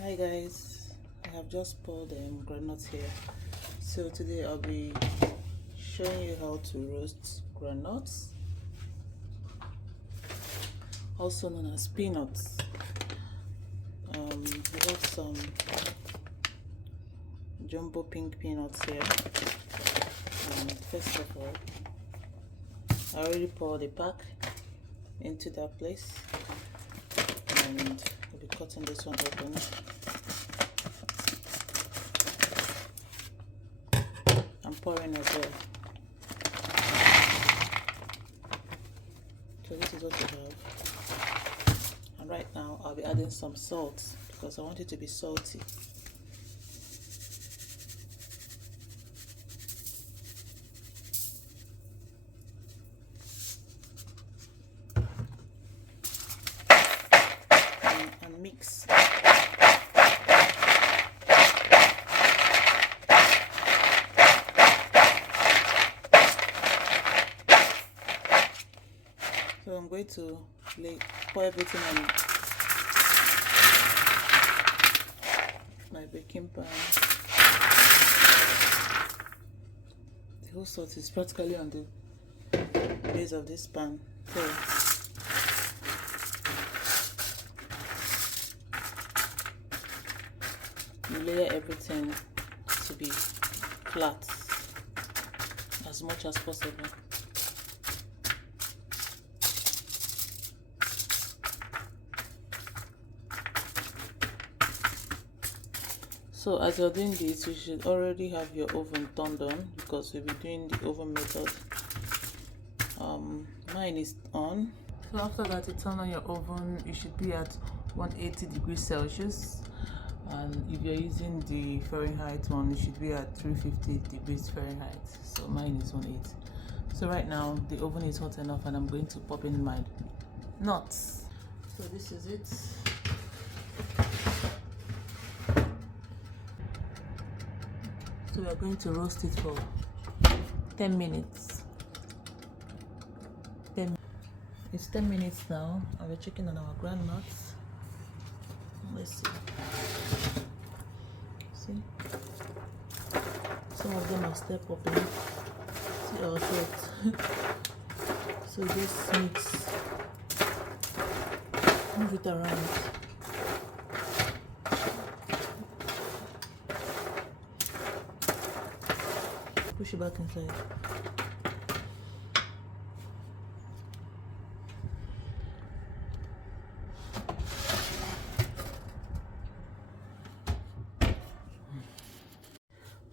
Hi guys, I have just poured groundnuts here. So today I'll be showing you how to roast groundnuts, also known as peanuts. We have some jumbo pink peanuts here. First of all, I already poured a pack into that place, and I'll be cutting this one open. I'm pouring as well. So this is what you have. And right now I'll be adding some salt because I want it to be salty. And mix. So I'm going to pour everything on my baking pan. The whole salt is practically on the base of this pan. So you layer everything to be flat as much as possible. So as you're doing this, you should already have your oven turned on because we'll be doing the oven method. Mine is on. So after that, you turn on your oven. You should be at 180 degrees Celsius, and if you're using the Fahrenheit one, you should be at 350 degrees Fahrenheit. So mine is 180. So right now the oven is hot enough, and I'm going to pop in my nuts. So this is it. So we are going to roast it for 10 minutes. It's 10 minutes now, and we're checking on our groundnuts. Let's see. See? Some of them are still popping. See our throats. So just move it around. Push it back inside.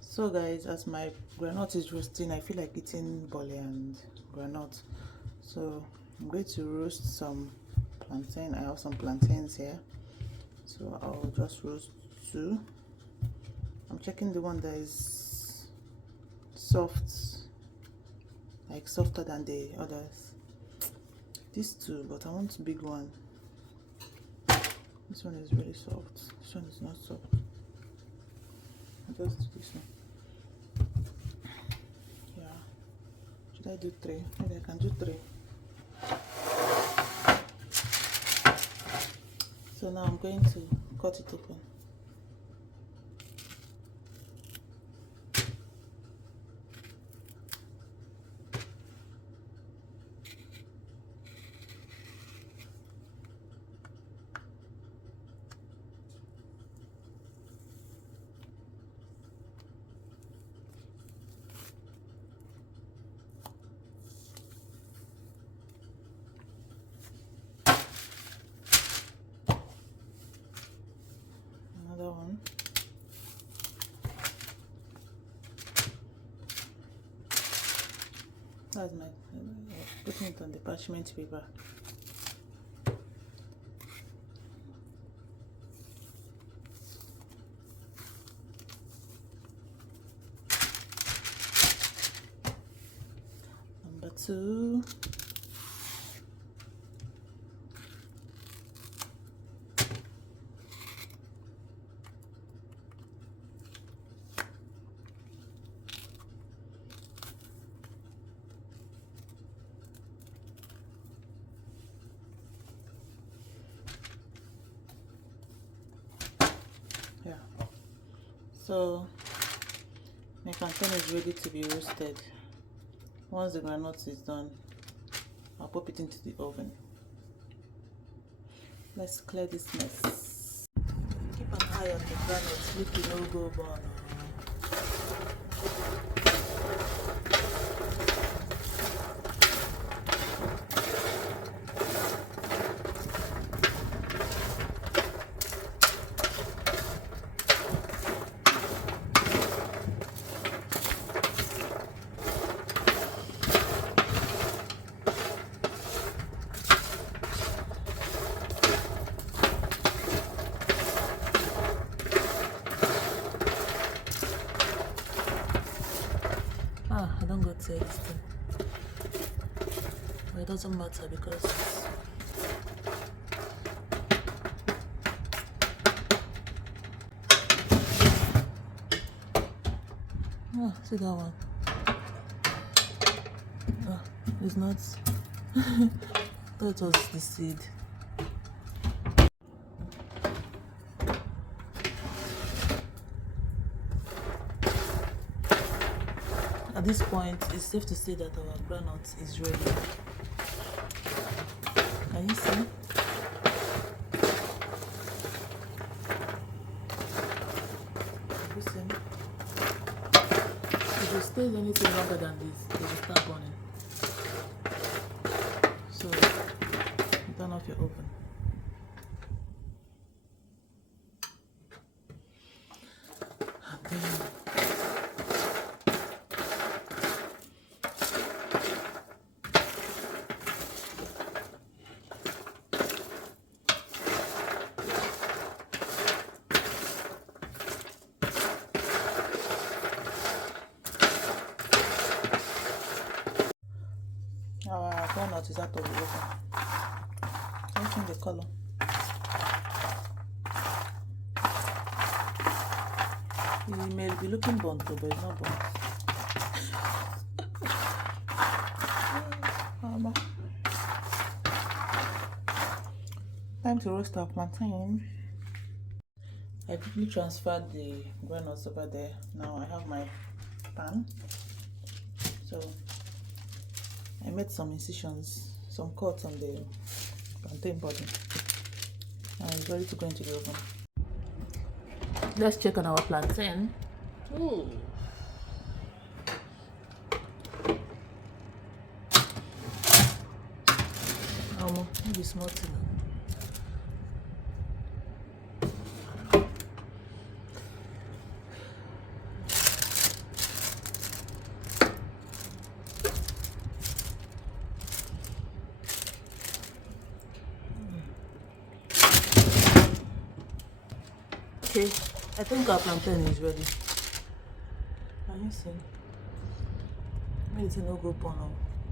So guys, as my groundnut is roasting, I feel like eating bole and groundnut. So I'm going to roast some plantain. I have some plantains here. So I'll just roast two. I'm checking the one that is soft, like softer than the others. These two, but I want a big one. This one is really soft. This one is not soft. I'll just do this one. Should I do three? Maybe I can do three. So now I'm going to cut it open. Another one. That's my putting it on the parchment paper. Number two. So my plantain is ready to be roasted. Once the groundnut is done, I'll pop it into the oven. Let's clear this mess. Keep an eye on the groundnut, make it no go burn. I don't go to this thing, but it doesn't matter because see that one. It's not. That was the seed. At this point, it's safe to say that our groundnut is ready. Can you see? If it stays anything longer than this, it will start burning. So, turn off your oven. Our groundnut is out of the oven. Looking the color. It may be looking burnt too, but it's not burnt. Time to roast our plantain. I quickly transferred the groundnuts over there. Now I have my pan. So I made some incisions, some cuts on the plantain body, and it's ready to go into the oven. Let's check on our plantain. Ooh. Maybe small too. Okay, I think our plantain is ready. Can you see? Maybe it's no go burn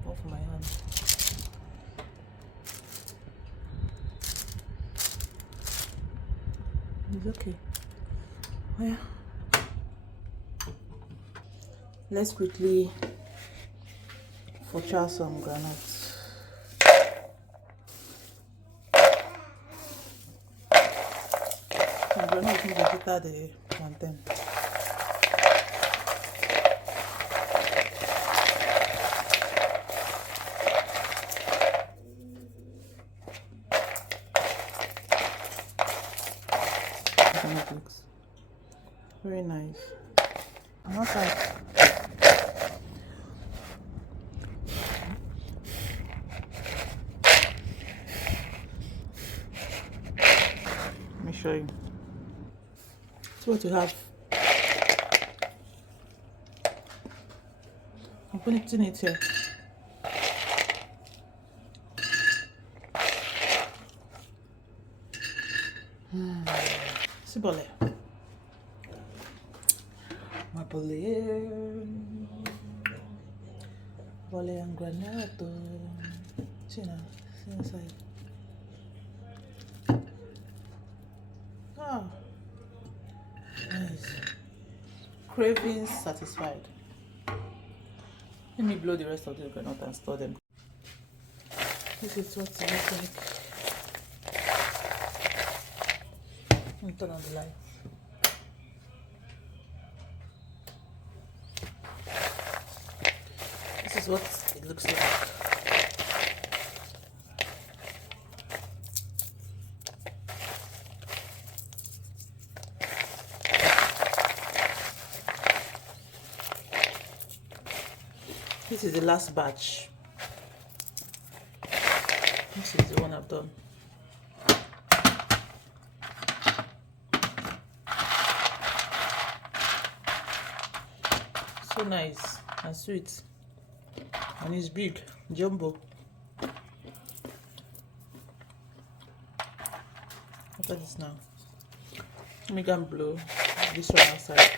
off my hand. It's okay. Well, let's quickly butcher some groundnuts. Some groundnuts need to butter the plantain. Looks very nice. I'm not like let me show you. So what you have. I'm putting it here. See Bole. My Bole. Bole and Groundnut. See now, see inside. Oh, nice. Cravings satisfied. Let me blow the rest of the groundnut and store them. This is what it looks like. Turn on the light. is what it looks like. This is the last batch. This is the one I've done. So nice and sweet, and it's big, jumbo. Look at this now. Let me go and blow this one outside.